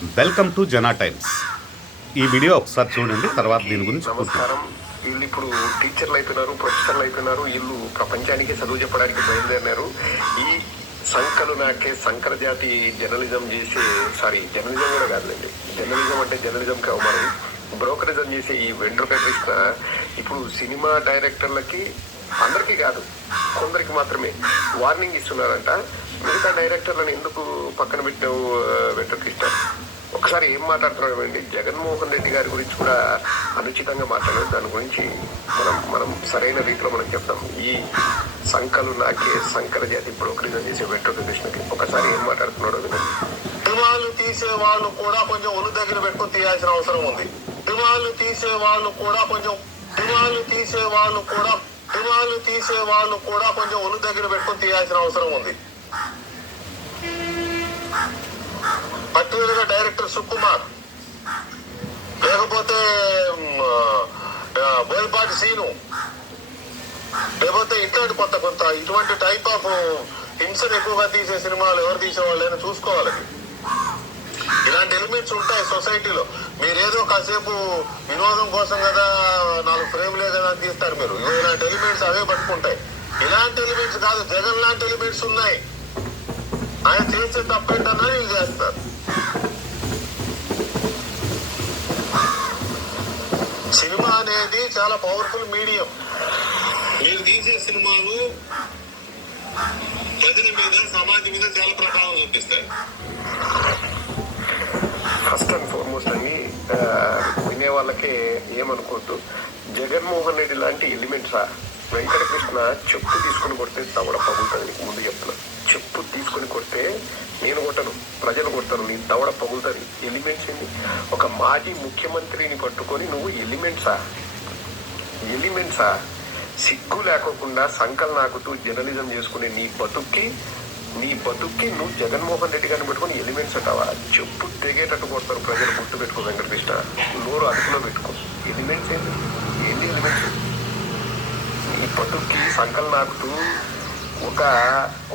Welcome to Jana times ఈ video ఒకసారి చూడండి తర్వాత దీని గురించి నమస్కారం. వీళ్ళు ఇప్పుడు టీచర్లు అయిపోయినారు ప్రొఫెసర్లు అయిపోయినారు వీళ్ళు ప్రపంచానికి చదువు చెప్పడానికి బయలుదేరినారు. ఈ సంకలు నాకే సంకర జాతి జర్నలిజం చేసే సారీ జర్నలిజం కూడా కాదులేండి. జర్నలిజం అంటే జర్నలిజం కావు బ్రోకరిజం చేసే ఈ వెంట్రుక కృష్ణ ఇప్పుడు సినిమా డైరెక్టర్లకి అందరికీ కాదు కొందరికి మాత్రమే. వార్నింగ్ ఇస్తున్నారంట. మిగతా డైరెక్టర్లను ఎందుకు పక్కన పెట్టావు వెంట్రుకృష్ణ ఒకసారి ఏం మాట్లాడుతున్నాడు అండి జగన్మోహన్ రెడ్డి గారి గురించి కూడా అనుచితంగా మాట్లాడారు. దాని గురించి మనం మనం సరైన రీతిలో మనం చెప్తాం. ఈ సంకలు నాకే సంకల జాతి బ్రోకరిజం చేసే వెంట్రుక కృష్ణకి ఒకసారి ఏం మాట్లాడుతున్నాడో వినండి. సినిమాలు తీసే వాళ్ళు కూడా కొంచెం ఒళ్ళు దగ్గర పెట్టుకుని తీయాల్సిన అవసరం ఉంది. సినిమాలు తీసే వాళ్ళు కూడా కొంచెం సినిమాలు తీసే వాళ్ళు కూడా సినిమాలు తీసే వాళ్ళు కూడా కొంచెం ఒళ్ళు దగ్గర పెట్టుకుని తీయాల్సిన అవసరం ఉంది. పర్టికులర్గా డైరెక్టర్ సుకుమార్ లేకపోతే బోయపాటి సీను లేకపోతే ఇట్లాంటి కొత్త కొంత ఇటువంటి టైప్ ఆఫ్ హింసను ఎక్కువగా తీసే సినిమాలు ఎవరు తీసేవాళ్ళైనా చూసుకోవాలి. ఇలాంటి ఎలిమెంట్స్ ఉంటాయి సొసైటీలో. మీరేదో కాసేపు వినోదం కోసం కదా నాలుగు కదా అని తీస్తారు మీరు. ఇలాంటి ఎలిమెంట్స్ అవే పట్టుకుంటాయి. ఇలాంటి ఎలిమెంట్స్ కాదు జగన్ లాంటి ఎలిమెంట్స్ ఉన్నాయి. ఆయన చేసే తప్పేంటన్నా వీళ్ళు చేస్తారు. సినిమా అనేది చాలా పవర్ఫుల్ మీడియం మీరు తీసే సినిమాలు ప్రజల మీద సమాజం మీద చాలా ప్రభావం చూపిస్తాయి. ఫస్ట్ అండ్ ఫార్మోస్ట్ అని వాళ్ళకే ఏమనుకోవద్దు. జగన్మోహన్ రెడ్డి లాంటి ఎలిమెంట్సా? వెంకటకృష్ణ చెప్పు తీసుకుని కొడితే దవడ పగులుతుంది. నీకు ముందు చెప్తున్నా. చెప్పు తీసుకుని కొడితే నేను కొట్టను ప్రజలు కొడతారు. నీ దవడ పగులుతుంది. ఎలిమెంట్స్ ఏంటి? ఒక మాజీ ముఖ్యమంత్రిని పట్టుకొని నువ్వు ఎలిమెంట్సా? ఎలిమెంట్సా? సిగ్గు లేకోకుండా సంకల్ నాకుతూ జర్నలిజం చేసుకునే నీ బతుక్కి నీ బతుక్కి నువ్వు జగన్మోహన్ రెడ్డి గారిని పెట్టుకుని ఎలిమెంట్స్ అంటావా? చెప్పు తెగేటట్టు కొడతారు ప్రజలు గుర్తు పెట్టుకో వెంకటకృష్ణ. నోరు అదుపులో పెట్టుకో. ఎలిమెంట్స్ ఏంటి ఏంటి ఎలిమెంట్స్? నీ బతుక్కి సంకల్ నాకుతూ ఒక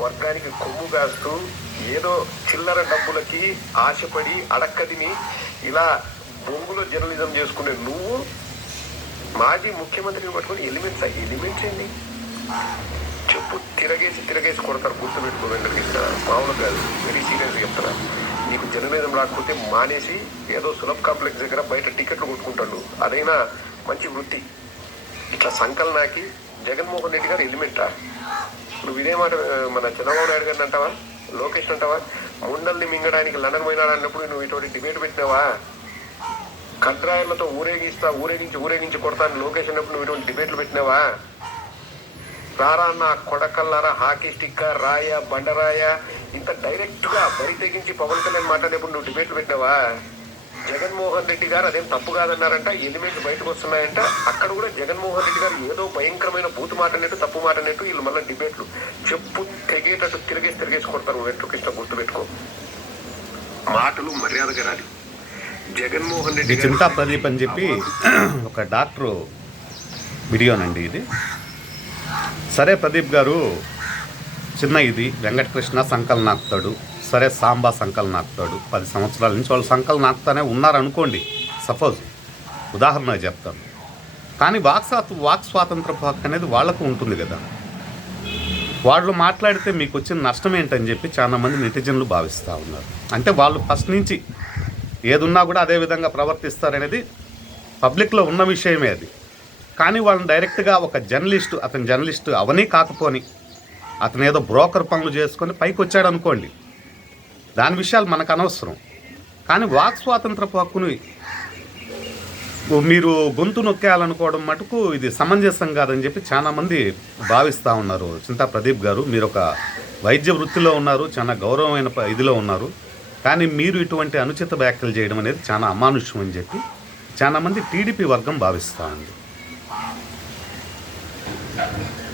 వర్గానికి కొమ్ము కాస్తూ ఏదో చిల్లర డబ్బులకి ఆశపడి అడక్కదిని ఇలా బొంగులో జర్నలిజం చేసుకునే నువ్వు మాజీ ముఖ్యమంత్రిని పట్టుకొని ఎలిమెంట్స్ ఎలిమెంట్స్ ఏంటి తిరగేసి తిరగేసి కొడతారు గుర్తు పెట్టుకో వెంకటకృష్ణ. మామూలు కాదు వెరీ సీరియస్ చెప్తారా. నీకు జనమేదం రాకపోతే మానేసి ఏదో సులభ్ కాంప్లెక్స్ దగ్గర బయట టికెట్లు కొట్టుకుంటాడు. అదైనా మంచి వృత్తి. ఇట్లా సంకలనాకి జగన్మోహన్ రెడ్డి గారు ఎలిమెంటా నువ్వు ఇదే మాట మన చంద్రబాబు నాయుడు గారిని అంటావా? లోకేష్ అంటావా? ముండల్ని మింగడానికి లండన్ పోయినాడు అన్నప్పుడు నువ్వు ఇటువంటి డిబేట్ పెట్టినావా? కడ్రాయర్లతో ఊరేగిస్తా ఊరేగించి ఊరేగించి కొడతాను లోకేష్ అన్నప్పుడు నువ్వు ఇటువంటి డిబేట్లు పెట్టినావా? రారా నా కొడకల్లారా హాకీ స్టిక్క రాయ బండరాయ ఇంత డైరెక్ట్గా బరి తెగించి పవన్ కళ్యాణ్ మాట్లాడేప్పుడు నువ్వు డిబేట్లు పెట్టినావా? జగన్మోహన్ రెడ్డి గారు అదేం తప్పు కాదన్నారంట ఎలిమెంట్స్ బయటకు వస్తున్నాయంట. అక్కడ కూడా జగన్మోహన్ రెడ్డి గారు ఏదో భయంకరమైన బూతు మాటనేట్టు తప్పు మాటనేట్టు వీళ్ళు మళ్ళీ డిబేట్లు చెప్పు తెగేటట్టు తిరిగేసి తిరిగేసి కొడతారు. వెంట్రుకృష్ణ గుర్తు పెట్టుకో మాటలు మర్యాదగా రాలి జగన్మోహన్ రెడ్డి చింతా ప్రదీప్ అని చెప్పి ఒక డాక్టరు వీడియోనండి ఇది. సరే ప్రదీప్ గారు చిన్న ఇది వెంకటకృష్ణ సంకల్ నాకుతాడు సరే సాంబా సంకల్ నాకుతాడు పది సంవత్సరాల నుంచి వాళ్ళు సంకల్ నాకుతానే ఉన్నారనుకోండి సపోజ్ ఉదాహరణ చెప్తాను. కానీ వాక్ వాక్ స్వాతంత్ర హక్కు అనేది వాళ్ళకు ఉంటుంది కదా. వాళ్ళు మాట్లాడితే మీకు వచ్చిన నష్టం ఏంటని చెప్పి చాలామంది నెటిజన్లు భావిస్తూ ఉన్నారు. అంటే వాళ్ళు ఫస్ట్ నుంచి ఏదున్నా కూడా అదే విధంగా ప్రవర్తిస్తారనేది పబ్లిక్లో ఉన్న విషయమే అది. కానీ వాళ్ళని డైరెక్ట్గా ఒక జర్నలిస్టు అతని జర్నలిస్టు అవని కాకపోని అతను ఏదో బ్రోకర్ పనులు చేసుకొని పైకి వచ్చాడు అనుకోండి. దాని విషయాలు మనకు అనవసరం. కానీ వాక్ స్వాతంత్రపు హక్కును మీరు గొంతు నొక్కేయాలనుకోవడం మటుకు ఇది సమంజసం కాదని చెప్పి చాలామంది భావిస్తూ ఉన్నారు. చింతా ప్రదీప్ గారు మీరు ఒక వైద్య వృత్తిలో ఉన్నారు చాలా గౌరవమైన ఇదిలో ఉన్నారు. కానీ మీరు ఇటువంటి అనుచిత వ్యాఖ్యలు చేయడం అనేది చాలా అమానుష్యం అని చెప్పి చాలామంది టీడీపీ వర్గం భావిస్తూ ఉంది. Thank you.